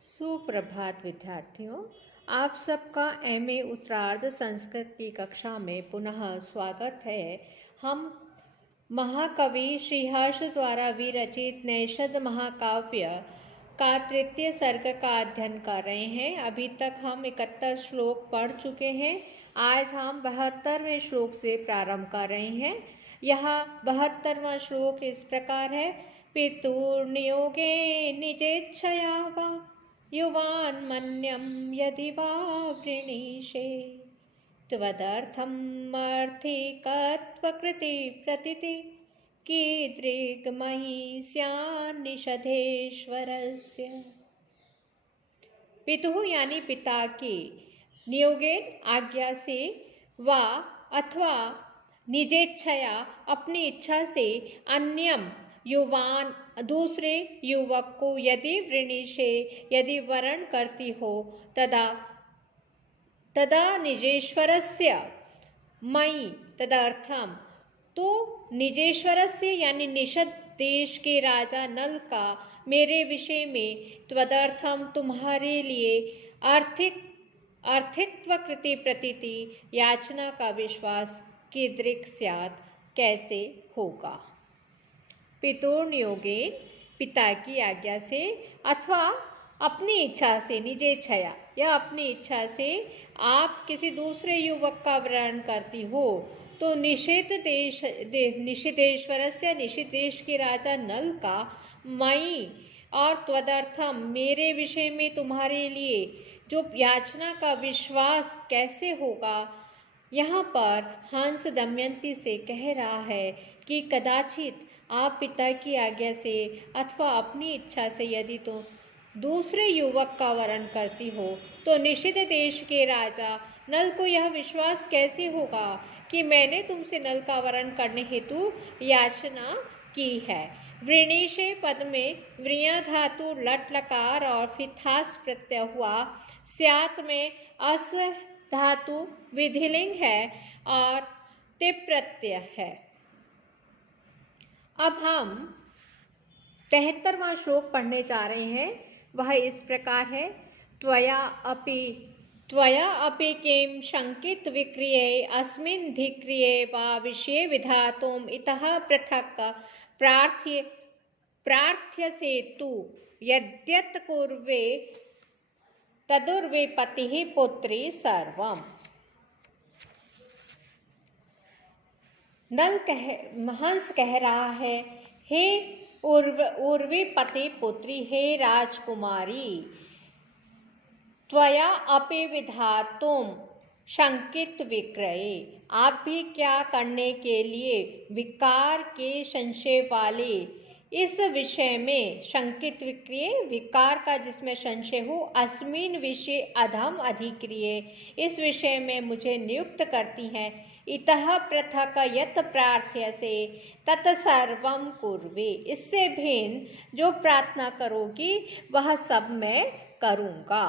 सुप्रभात विद्यार्थियों, आप सबका एमए उत्तरार्ध संस्कृत की कक्षा में पुनः स्वागत है। हम महाकवि श्रीहर्ष द्वारा विरचित नैषद महाकाव्य का तृतीय सर्ग का अध्ययन कर रहे हैं। अभी तक हम 71 श्लोक पढ़ चुके हैं। आज हम 72वें श्लोक से प्रारंभ कर रहे हैं। यह 72वां श्लोक इस प्रकार है। पितुर्नियोगे निजेच्छया वा युवान् मन्यं यदि वा वृणीषे त्वदर्थम् अर्थिकत्वकृति प्रतिति कीदृग्मयि स्यान्निषधेश्वरस्य। पितुः यानी पिता के, नियोगेन आज्ञा से, वा अथवा निजेच्छया अपनी इच्छा से, अन्यम युवान दूसरे युवक को यदि वृणीषे यदि वरण करती हो तदा निजेश्वरस्य मयि तदर्थम तो निजेश्वरस्य यानी निषद देश के राजा नल का मेरे विषय में त्वदर्थम तुम्हारे लिए आर्थित्व कृति प्रतीति याचना का विश्वास कीदृक् स्यात् कैसे होगा। पितुर्नियोगे पिता की आज्ञा से अथवा अपनी इच्छा से, निजेच्छया या अपनी इच्छा से आप किसी दूसरे युवक का वरण करती हो तो निषिद्धेश्वरस्य निषिद्ध देश के राजा नल का मयि और त्वदर्थम मेरे विषय में तुम्हारे लिए जो याचना का विश्वास कैसे होगा। यहाँ पर हंस दमयंती से कह रहा है कि कदाचित आप पिता की आज्ञा से अथवा अपनी इच्छा से यदि तो दूसरे युवक का वरण करती हो तो निषिद्ध देश के राजा नल को यह विश्वास कैसे होगा कि मैंने तुमसे नल का वरण करने हेतु याचना की है। वृणीषे पद में व्रिया धातु लट लकार और फिर थास प्रत्यय हुआ। स्यात् में अस धातु विधिलिंग है और तिप प्रत्यय है। अब हम 73वां श्लोक पढ़ने जा रहे हैं। वह इस प्रकार है। त्वया अपि किं शंकित विक्रिये अस्मिन् धिक्रिये वा विषये विधातुम् इतः पृथक् प्रार्थ्यसे तु यद्यत् कुर्वे तदुर्वे पतिः पुत्री सर्वम्। हंस कह रहा है, हे उर्वी पति पुत्री, हे राजकुमारी, त्वया अपि विधातुम शंकित विक्रय, आप भी क्या करने के लिए विकार के संशय वाले इस विषय में शंकित विक्रिय विकार का जिसमें संशय हो, अस्मिन विषय अधम अधिक्रिय इस विषय में मुझे नियुक्त करती हैं। इतः पृथक यत् प्रार्थ्यसे तत् सर्वं कुर्वे, इससे भिन्न जो प्रार्थना करोगी वह सब मैं करूँगा।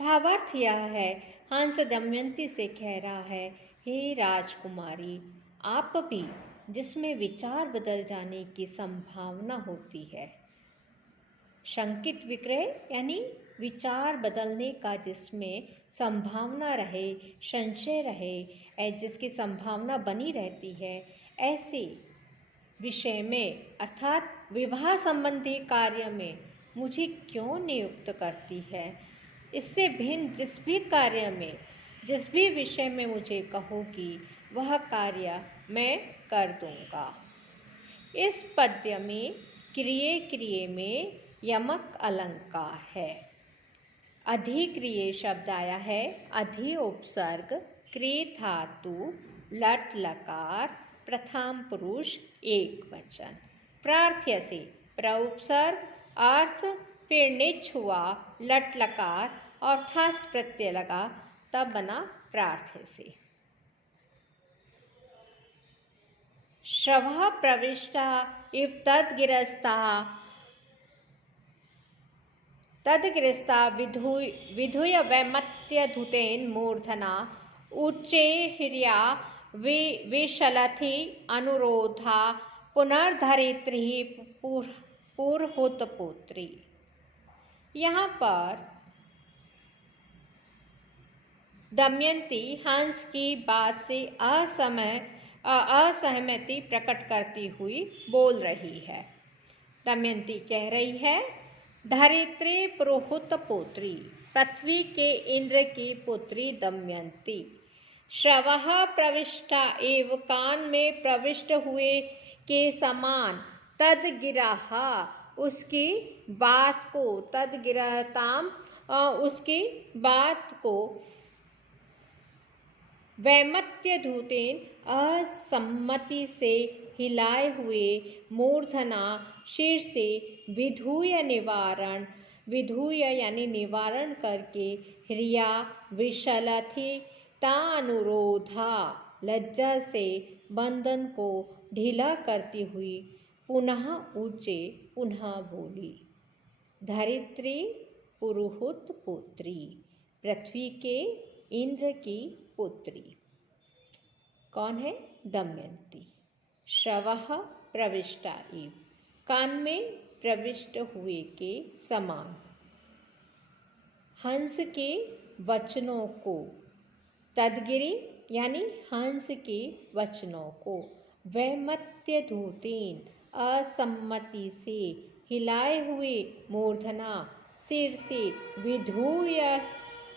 भावार्थ यह है, हंस दमयंती से कह रहा है, हे राजकुमारी, आप भी जिसमें विचार बदल जाने की संभावना होती है, शंकित विक्रय यानी विचार बदलने का जिसमें संभावना रहे, संशय रहे, जिसकी संभावना बनी रहती है, ऐसे विषय में अर्थात विवाह संबंधी कार्य में मुझे क्यों नियुक्त करती है। इससे भिन्न जिस भी कार्य में, जिस भी विषय में मुझे कहोगी वह कार्य मैं कर दूंगा। इस पद्य में क्रिये में यमक अलंकार है। अधिक्रिय शब्द आया है। अधि उपसर्ग, क्रिय धातु, लट लकार, प्रथम पुरुष एक वचन। प्रार्थ्य से प्रउपसर्ग, अर्थ, फिर निच हुआ, लट लकार और थास प्रत्यय लगा, तब बना प्रार्थ्य से। श्रवः प्रविष्टा इव तद्गिरस्ता विधूय वैमत्यधुतेन मूर्धना उच्चैर्या विशलथि अनुरोधा पुनर्धरित्री पुरहुत पुत्री। यहाँ पर दमयंती हंस की बात से असहमति प्रकट करती हुई बोल रही है। दमयंती कह रही है, धरित्री पुरुहुत पुत्री, पृथ्वी के इंद्र की पुत्री दमयंती, श्रवः प्रविष्टा एव, कान में प्रविष्ट हुए के समान, तद गिराह, उसकी बात को, तद गिरताम, उसकी बात को, वैमत्य धूतेन, असम्मति से हिलाए हुए, मूर्धना, सिर से, विधूय निवारण, विधूय यानी निवारण करके, ह्रिया विशलथितानुरोधा, लज्जा से बंधन को ढीला करती हुई पुनः ऊंचे पुनः बोली, धरित्री पुरुहुत पुत्री, पृथ्वी के इंद्र की पुत्री। कौन है? दमयंती। श्रवः प्रविष्टा एव, कान में प्रविष्ट हुए के समान, हंस के वचनों को, तदगिरी यानी हंस के वचनों को, वैमत्य धूतेन, असम्मति से हिलाए हुए, मूर्धना, सिर से, विधूय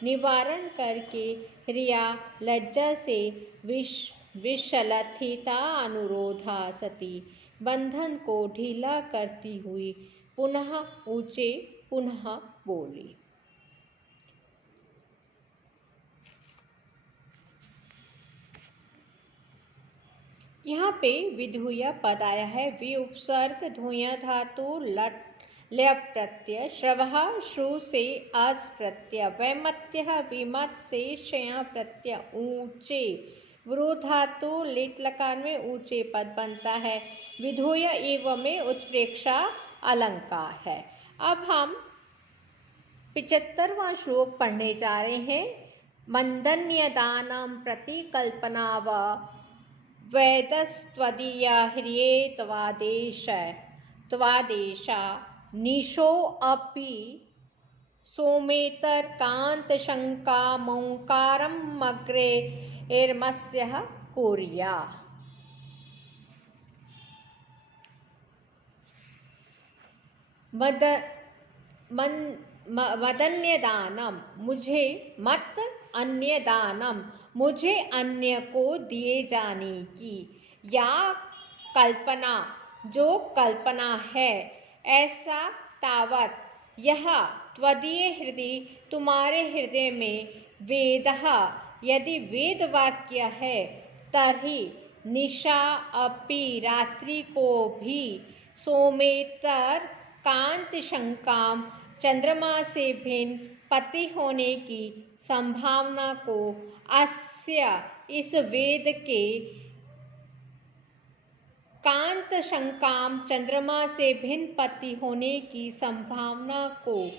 निवारण करके, ह्रिया लज्जा से, विशलथिता अनुरोधा सती, बंधन को ढीला करती हुई पुनः ऊंचे पुनः बोली। यहाँ पे विधूय पद आया है। वि उपसर्ग, धूय धातु, लट लय प्रत्यय, श्रवः श्रु से अस प्रत्यय, वैमत्य विमत से शय प्रत्यय, ऊंचे, वृ धातु लिट लकार में ऊंचे पद बनता है। विधूय एव में उत्प्रेक्षा अलंकार है। अब हम 75वां श्लोक पढ़ने जा रहे हैं। मंदन्यदानं प्रति कल्पना व वेदस्त्वदीय ह्रिये त्वादेशा निशो अपि सोमेतर कांत शंका मौंकारम मग्रे एर्मस्यः कुर्या। मदन्यदानम, मुझे, मत अन्यदानम, मुझे अन्य को दिए जाने की, या कल्पना, जो कल्पना है, ऐसा, तावत, यह, त्वदीय हृदय, तुम्हारे हृदय में, वेदः, यदि वेद वाक्य है, तर्हि निशा अपि, रात्रि को भी, सोमेतर कांत शंकाम, चंद्रमा से भिन्न पति होने की संभावना को, अस्य, इस वेद के, कांत शंकाम, चंद्रमा से भिन्न पति होने की संभावना को,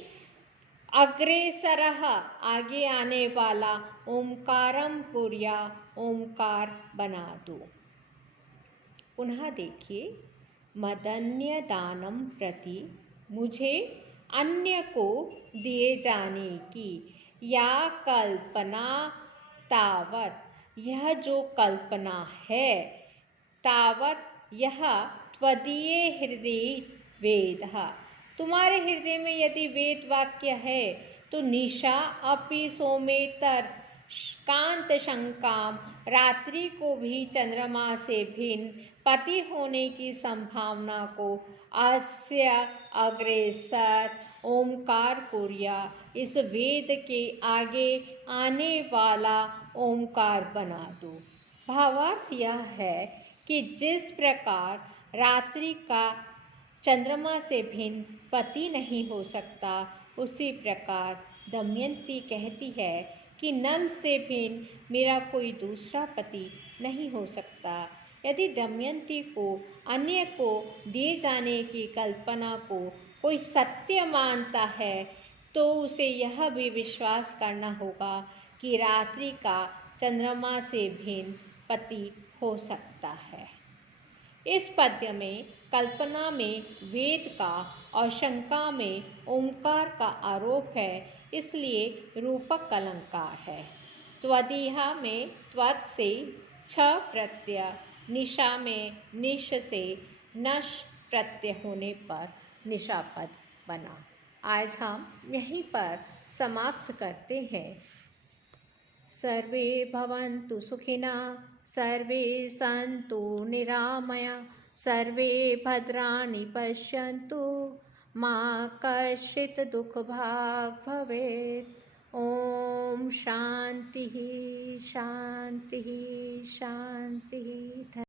अग्रेसरः, आगे आने वाला, ओंकारम कुर्या, ओंकार बना दो। पुनः देखिए, मदन्य दानम प्रति, मुझे अन्य को दिए जाने की, या कल्पना, तावत, यह जो कल्पना है, तावत, यह, त्वदीय हृदय वेदः, तुम्हारे हृदय में यदि वेद वाक्य है, तो निशा अपि सोमेतर कांत शंकाम, रात्रि को भी चंद्रमा से भिन्न पति होने की संभावना को, अस्य, अग्रेसर, ओंकार कुर्या, इस वेद के आगे आने वाला ओंकार बना दो। भावार्थ यह है कि जिस प्रकार रात्रि का चंद्रमा से भिन्न पति नहीं हो सकता, उसी प्रकार दमयंती कहती है कि नल से भिन्न मेरा कोई दूसरा पति नहीं हो सकता। यदि दमयंती को अन्य को दिए जाने की कल्पना को कोई सत्य मानता है, तो उसे यह भी विश्वास करना होगा कि रात्रि का चंद्रमा से भिन्न पति हो सकता है। इस पद्य में कल्पना में वेद का और शंका में ओंकार का आरोप है, इसलिए रूपक अलंकार है। त्वदीहा में त्वत् से छ प्रत्यय, निशा में निश से नश प्रत्यय होने पर निशापद बना। आज हम यहीं पर समाप्त करते हैं। सर्वे भवन्तु सुखिनः, सर्वे सन्तु निरामया, सर्वे भद्राणि पश्यन्तु, मा कश्चित् दुःखभाग् भवेत्। ॐ शान्तिः शान्तिः शान्तिः।